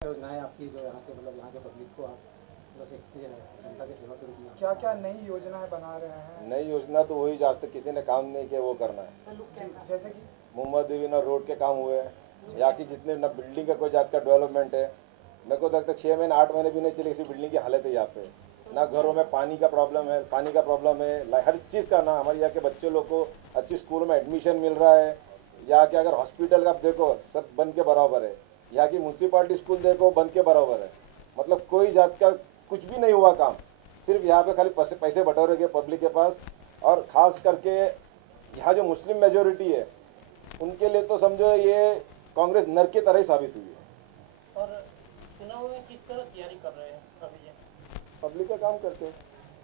योजनाएं आपकी जो यहाँ के मतलब यहाँ के पब्लिक को आप बस एक जनता की सेवा के रूप में क्या क्या नई योजनाएं बना रहे हैं? नई योजना तो वही जो आज तक किसी ने काम नहीं किया वो करना है। जैसे कि मोहम्मद देवी ना रोड के काम हुए हैं, यहाँ की जितने ना बिल्डिंग का कोई जात का डेवलपमेंट है। मेरे को लगता है 6 महीने 8 महीने भी नहीं चले किसी बिल्डिंग की हालत है यहाँ पे। ना घरों में पानी का प्रॉब्लम है, हर चीज़ का ना हमारे यहाँ के बच्चे लोग को अच्छी स्कूलों में एडमिशन मिल रहा है। यहाँ के अगर हॉस्पिटल का आप देखो सब बन के बराबर है, यहाँ की म्यूनसिपालिटी स्कूल देखो बन के बराबर है। मतलब कोई जात का कुछ भी नहीं हुआ काम, सिर्फ यहाँ पे खाली पैसे बटोरे गए पब्लिक के पास। और ख़ास करके यहाँ जो मुस्लिम मेजोरिटी है उनके लिए तो समझो ये कांग्रेस नर की तरह ही साबित हुई है। और चुनाव में किस तरह तैयारी कर रहे हैं अभी? पब्लिक का काम करते हैं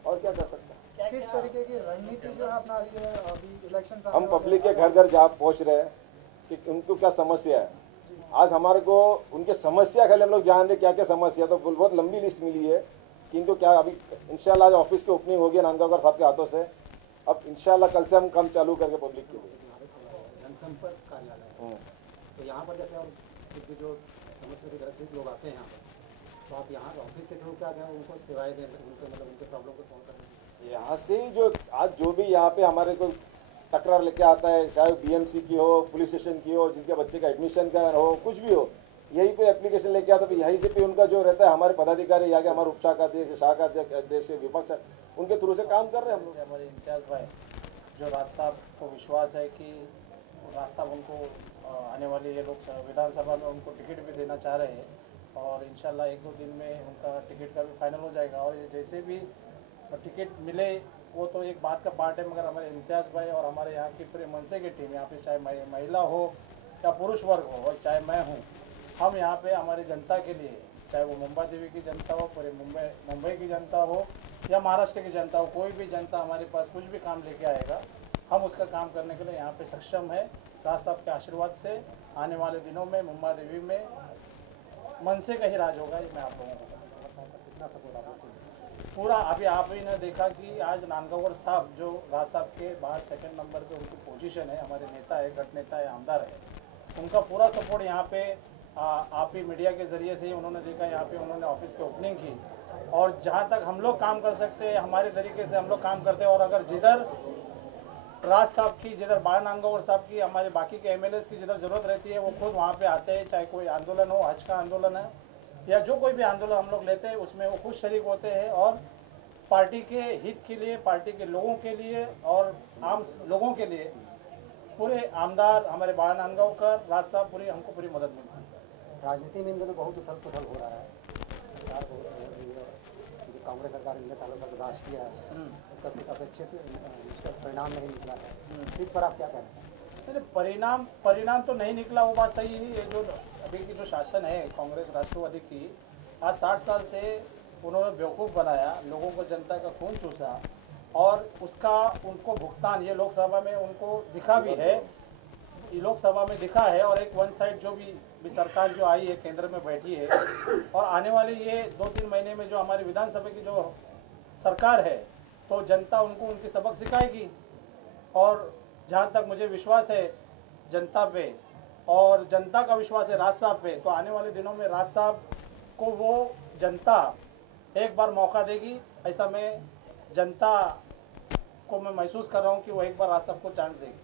और क्या कर सकते हैं। किस तरीके की रणनीति जो है अपना रही है अभी इलेक्शन? हम पब्लिक के घर घर जा पहुँच रहे हैं कि उनको क्या समस्या है। आज हमारे को उनके समस्या खाली हम लोग जान रहे क्या क्या समस्या, तो बहुत लंबी लिस्ट मिली है कि इनको क्या। अभी इंशाल्लाह आज ऑफिस की ओपनिंग होगी नांदगांवकर साहब के हाथों से। अब इंशाल्लाह कल से हम काम चालू करके पब्लिक के लिए जनसंपर्क कार्यालय, तो यहाँ पर जैसे और जो समस्या की तरफ से लोग आते हैं यहाँ पर, तो आप यहाँ ऑफिस के थ्रू क्या उनको सेवाएं दें, उनको मतलब उनके प्रॉब्लम को सॉल्व करने? यहाँ से ही जो आज जो भी यहाँ पे हमारे को तकरार लेके आता है, चाहे बीएमसी की हो, पुलिस स्टेशन की हो, जिनके बच्चे का एडमिशन का हो, कुछ भी हो, यहीं पे एप्लीकेशन लेके आता है। यहीं से भी उनका जो रहता है हमारे पदाधिकारी यहाँ के, हमारे उपशाखाध्यक्ष, शाखाध्यक्ष, विपक्ष, उनके थ्रू से काम कर रहे हैं हम लोग। हमारे इम्तियाज़ भाई जो राज साहब को विश्वास है कि राज साहब उनको आने वाले ये लोग विधानसभा में उनको टिकट भी देना चाह रहे हैं और इंशाल्लाह 1-2 दिन में उनका टिकट का भी फाइनल हो जाएगा। और ये जैसे भी टिकट मिले वो तो एक बात का पार्ट है, मगर हमारे इम्तियाज़ भाई और हमारे यहाँ की पूरे मनसे की टीम यहाँ पे चाहे महिला हो या पुरुष वर्ग हो और चाहे मैं हूँ, हम यहाँ पे हमारी जनता के लिए, चाहे वो मुंबा देवी की जनता हो, पूरे मुंबई की जनता हो या महाराष्ट्र की जनता हो, कोई भी जनता हमारे पास कुछ भी काम लेके आएगा, हम उसका काम करने के लिए यहाँ पे सक्षम है। राज साहब के आशीर्वाद से आने वाले दिनों में मुंबा देवी में मनसे का ही राज होगा। ये मैं आप लोगों को कितना सपोर्ट आपको? पूरा। अभी आप ही ने देखा कि आज नांदगांवकर साहब जो राज साहब के बाद 2nd नंबर पे उनकी पोजीशन है, हमारे नेता है, गठ नेता है, आमदार है, उनका पूरा सपोर्ट यहाँ पे आप ही मीडिया के ज़रिए से ही उन्होंने देखा। यहाँ पे उन्होंने ऑफिस की ओपनिंग की और जहाँ तक हम लोग काम कर सकते हैं हमारे तरीके से हम लोग काम करते हैं। और अगर जिधर राज साहब की, जिधर बाल नांदगांवकर साहब की, हमारे बाकी के MLAs की जिधर ज़रूरत रहती है वो खुद वहाँ पे आते हैं। चाहे कोई आंदोलन हो, हज का आंदोलन है या जो कोई भी आंदोलन हम लोग लेते हैं उसमें वो खुद शरीक होते हैं और पार्टी के हित के लिए, पार्टी के लोगों के लिए और आम लोगों के लिए पूरे आमदार हमारे बाल नांदगांवकर राज साहब पूरी हमको पूरी मदद मिलती है। राजनीति में इन दोनों बहुत उथल पुथल हो रहा है। सरकार को कांग्रेस सरकार ने सालों तक राज किया है, उसका कुछ अपेक्षित परिणाम नहीं निकला है, इस पर आप क्या कह रहे हैं? परिणाम तो नहीं निकला, वो बात सही है। ये जो अभी की जो शासन है कांग्रेस राष्ट्रवादी की, आज 60 साल से उन्होंने बेवकूफ़ बनाया, लोगों को, जनता का खून चूसा और उसका उनको भुगतान ये लोकसभा में उनको दिखा भी है, लोकसभा में दिखा है। और एक वन साइड जो भी सरकार जो आई है, केंद्र में बैठी है, और आने वाली ये 2-3 महीने में जो हमारी विधानसभा की जो सरकार है तो जनता उनको उनकी सबक सिखाएगी। और जहाँ तक मुझे विश्वास है जनता पे और जनता का विश्वास है राज साहब पे, तो आने वाले दिनों में राज साहब को वो जनता एक बार मौका देगी। ऐसा मैं जनता को मैं महसूस कर रहा हूँ कि वो एक बार राज साहब को चांस देगी।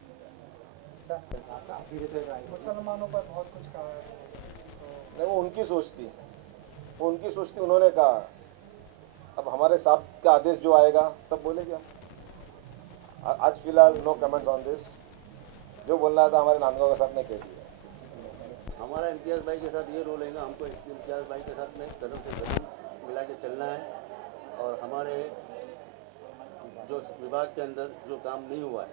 मुसलमानों पर बहुत कुछ कहा है, नहीं वो उनकी सोच थी, उन्होंने कहा। अब हमारे साहब का आदेश जो आएगा तब बोलेगा। आज फिलहाल नो कमेंट्स ऑन दिस। जो बोलना था हमारे नांदगांव साहब ने कह दिया। हमारा इम्तियाज़ भाई के साथ ये रोल है, हमको इम्तियाज़ भाई के साथ में कदम से कदम मिला के चलना है और हमारे जो विभाग के अंदर जो काम नहीं हुआ है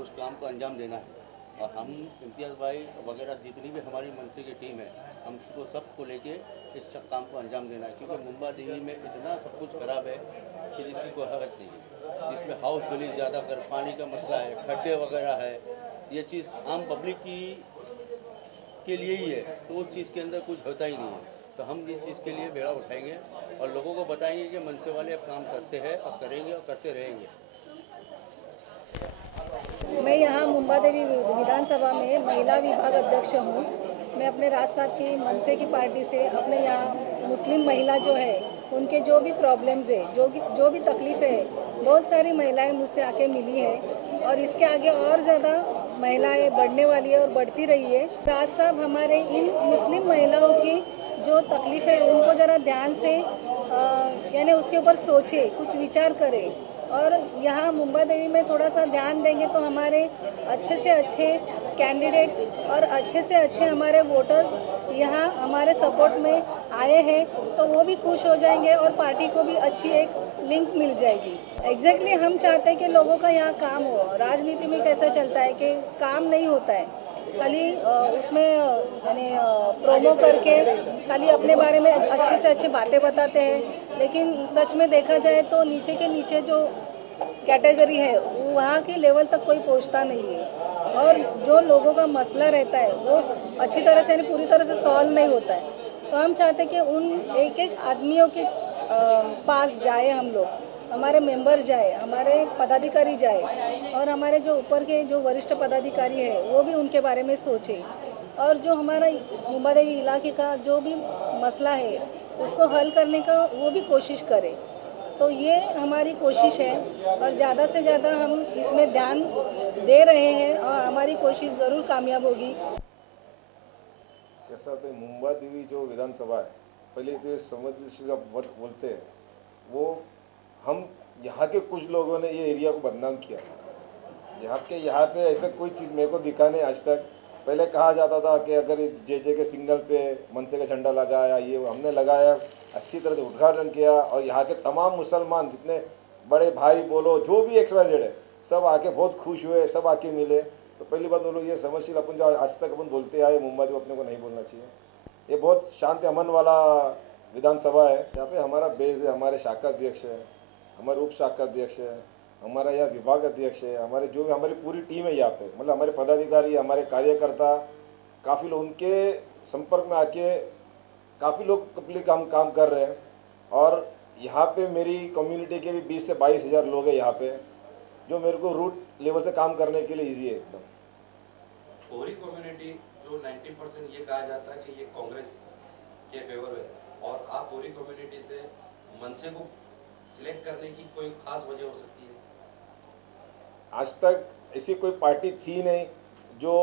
उस काम को अंजाम देना है। और हम इम्तियाज़ भाई वगैरह जितनी भी हमारी मनसे की टीम है, हम उसको सबको लेके इस काम को अंजाम देना है। क्योंकि मुंबा देवी में इतना सब कुछ खराब है कि जिसकी कोई हद नहीं है, जिसमें हाउस गली ज़्यादा कर, पानी का मसला है, खड्डे वगैरह है। ये चीज़ आम पब्लिक के लिए ही है, तो उस चीज़ के अंदर कुछ होता ही नहीं है। तो हम इस चीज़ के लिए बेड़ा उठाएंगे और लोगों को बताएंगे कि मनसे वाले अब काम करते हैं और करेंगे और करते रहेंगे। मैं यहाँ मुंबा देवी विधानसभा में महिला विभाग अध्यक्ष हूँ। मैं अपने राज साहब की मनसे की पार्टी से अपने यहाँ मुस्लिम महिला जो है उनके जो भी प्रॉब्लम्स है, जो भी तकलीफ़ है, बहुत सारी महिलाएं मुझसे आके मिली है और इसके आगे और ज़्यादा महिलाएं बढ़ने वाली है और बढ़ती रही है। राज साहब हमारे इन मुस्लिम महिलाओं की जो तकलीफ़ है उनको ज़रा ध्यान से यानी उसके ऊपर सोचे, कुछ विचार करें और यहाँ मुंबा देवी में थोड़ा सा ध्यान देंगे तो हमारे अच्छे से अच्छे कैंडिडेट्स और अच्छे से अच्छे हमारे वोटर्स यहाँ हमारे सपोर्ट में आए हैं तो वो भी खुश हो जाएंगे और पार्टी को भी अच्छी एक लिंक मिल जाएगी। एग्जैक्टली हम चाहते हैं कि लोगों का यहाँ काम हो। राजनीति में कैसा चलता है कि काम नहीं होता है, खाली उसमें यानी प्रोमो करके खाली अपने बारे में अच्छे से अच्छी बातें बताते हैं, लेकिन सच में देखा जाए तो नीचे के नीचे जो कैटेगरी है वहाँ की लेवल तक कोई पहुँचता नहीं है और जो लोगों का मसला रहता है वो अच्छी तरह से यानी पूरी तरह से सॉल्व नहीं होता है। तो हम चाहते हैं कि उन एक एक आदमियों के पास जाए, हम लोग, हमारे मेंबर जाए, हमारे पदाधिकारी जाए और हमारे जो ऊपर के जो वरिष्ठ पदाधिकारी है वो भी उनके बारे में सोचे और जो हमारा मुंबा देवी इलाके का जो भी मसला है उसको हल करने का वो भी कोशिश करे। तो ये हमारी कोशिश है और ज़्यादा से ज़्यादा हम इसमें ध्यान दे रहे हैं और हमारी कोशिश ज़रूर कामयाब होगी। कैसा होता है, मुंबा देवी जो विधानसभा है, पहले तो समझ जब बोलते हैं वो हम यहाँ के कुछ लोगों ने ये एरिया को बदनाम किया। यहाँ पे ऐसा कोई चीज़ मेरे को दिखा नहीं आज तक। पहले कहा जाता था कि अगर जे के सिग्नल पे मनसे का झंडा लगाया, ये हमने लगाया, अच्छी तरह से उद्घाटन किया और यहाँ के तमाम मुसलमान जितने बड़े भाई बोलो जो भी XYZ है सब आके बहुत खुश हुए, सब आके मिले। तो पहली बात बोलो ये समझशील अपन जो आज तक अपन बोलते आए मुंबई में अपने को नहीं बोलना चाहिए। ये बहुत शांति अमन वाला विधानसभा है। यहाँ पे हमारा बेस है, हमारे शाखा अध्यक्ष है, हमारे उप शाखा अध्यक्ष है, हमारा यहाँ विभाग अध्यक्ष है, हमारे जो भी हमारी पूरी टीम है यहाँ पे, मतलब हमारे पदाधिकारी, हमारे कार्यकर्ता, काफ़ी लोग उनके संपर्क में आके काफ़ी लोग कपली काम कर रहे हैं। और यहाँ पे मेरी कम्युनिटी के भी 20 से 22 हज़ार लोग हैं यहाँ पे, जो मेरे को रूट लेवल से काम करने के लिए ईजी है एकदम। पूरी कम्युनिटी जो 90% ये कहा जाता है कि ये कांग्रेस के फेवर है और आप पूरी कम्युनिटी से मनसे को सिलेक्ट करने की कोई खास वजह हो सकती है? आज तक ऐसी कोई पार्टी थी नहीं जो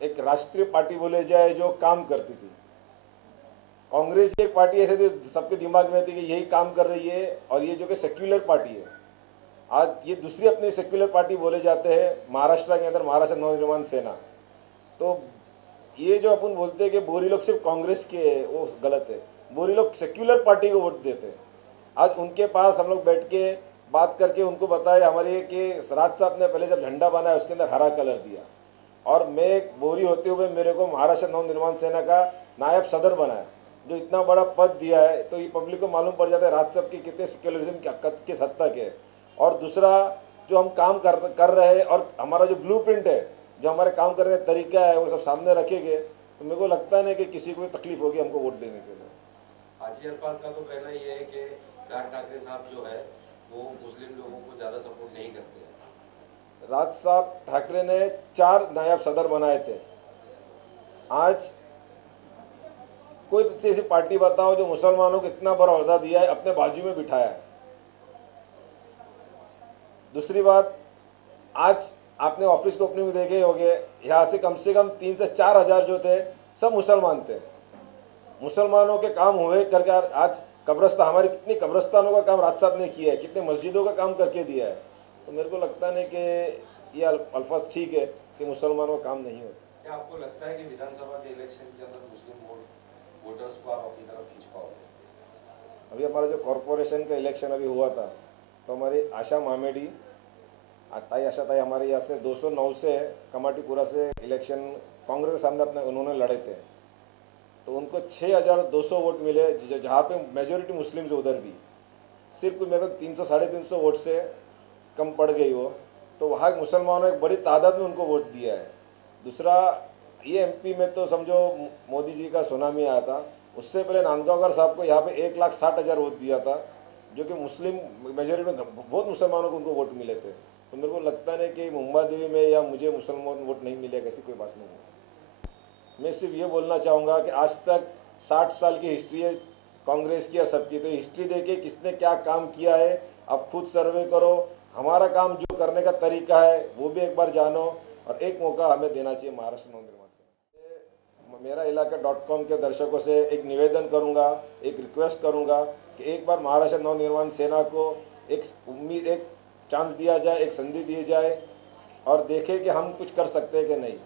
एक राष्ट्रीय पार्टी बोले जाए जो काम करती थी। कांग्रेस एक पार्टी ऐसे थी सबके दिमाग में थी कि यही काम कर रही है और ये जो कि सेक्युलर पार्टी है। आज ये दूसरी अपनी सेक्युलर पार्टी बोले जाते हैं महाराष्ट्र के अंदर, महाराष्ट्र नवनिर्माण सेना। तो ये जो अपन बोलते हैं कि बोरी लोग सिर्फ कांग्रेस के, वो गलत है। बोरी लोग सेक्युलर पार्टी को वोट देते हैं। आज उनके पास हम लोग बैठ के बात करके उनको बताया हमारे कि राज साहब ने पहले जब झंडा बनाया उसके अंदर हरा कलर दिया और मैं एक बोरी होते हुए मेरे को महाराष्ट्र नवनिर्माण सेना का नायब सदर बनाया, जो इतना बड़ा पद दिया है। तो ये पब्लिक को मालूम पड़ जाता है राज साहब की कितने सेक्युलरिज्म किस हद तक है। और दूसरा जो हम काम कर रहे हैं और हमारा जो ब्लूप्रिंट है, जो हमारे काम करने का तरीका है, वो सब सामने रखेंगे तो मेरे को लगता नहीं कि किसी को भी तकलीफ होगी हमको वोट देने के लिए। हाजी अरफात का तो कहना ये है कि राज ठाकरे साहब जो है वो मुस्लिम लोगों को ज़्यादा सपोर्ट नहीं करते हैं। राज साहब ठाकरे ने 4 नायब सदर बनाए थे। आज कोई ऐसी पार्टी बताओ जो मुसलमानों को इतना बड़ा ओहदा दिया है, अपने बाजू में बिठाया है। दूसरी बात, आज आपने ऑफिस को ओपनिंग में देखे होंगे, यहाँ से कम 3 से 4 हज़ार जो थे सब मुसलमान थे। मुसलमानों के काम हुए करके आज कब्रस्तान, हमारी कितनी कब्रस्तानों का काम राज साहब ने किया है, कितने मस्जिदों का काम करके दिया है। तो मेरे को लगता नहीं कि ये अल्फाज ठीक है कि मुसलमानों का काम नहीं होता। क्या आपको लगता है कि विधानसभा के इलेक्शन के अंदर मुस्लिम वोटर्स को आप अपनी तरफ खींच पाओगे? अभी हमारा जो कॉरपोरेशन का इलेक्शन अभी हुआ था तो हमारी आशा मामेडी आशा ताई हमारे यहाँ से 209 से कमाटीपुरा से इलेक्शन कांग्रेस के सामने अपने उन्होंने लड़े थे। तो उनको 6200 वोट मिले, जहाँ पे मेजोरिटी मुस्लिम से उधर भी सिर्फ मेरे को 300 साढ़े 300 वोट से कम पड़ गई वो। तो वहाँ मुसलमानों ने एक बड़ी तादाद में उनको वोट दिया है। दूसरा, ये MP में तो समझो मोदी जी का सुनामी आया था, उससे पहले नांदगांवकर साहब को यहाँ पे 1,60,000 वोट दिया था, जो कि मुस्लिम मेजोरिटी में बहुत मुसलमानों को उनको वोट मिले थे। तो मेरे को लगता नहीं कि मुंबा देवी में या मुझे मुसलमान वोट नहीं मिलेगा, ऐसी कोई बात नहीं है। मैं सिर्फ ये बोलना चाहूँगा कि आज तक 60 साल की हिस्ट्री है कांग्रेस की या सबकी, तो हिस्ट्री देखिए किसने क्या काम किया है, आप खुद सर्वे करो। हमारा काम जो करने का तरीका है वो भी एक बार जानो, और एक मौका हमें देना चाहिए महाराष्ट्र नवनिर्माण से। मेरा इलाका .com के दर्शकों से एक निवेदन करूंगा, एक रिक्वेस्ट करूंगा कि एक बार महाराष्ट्र नवनिर्माण सेना को एक उम्मीद, एक चांस दिया जाए, एक संधि दी जाए, और देखें कि हम कुछ कर सकते हैं कि नहीं।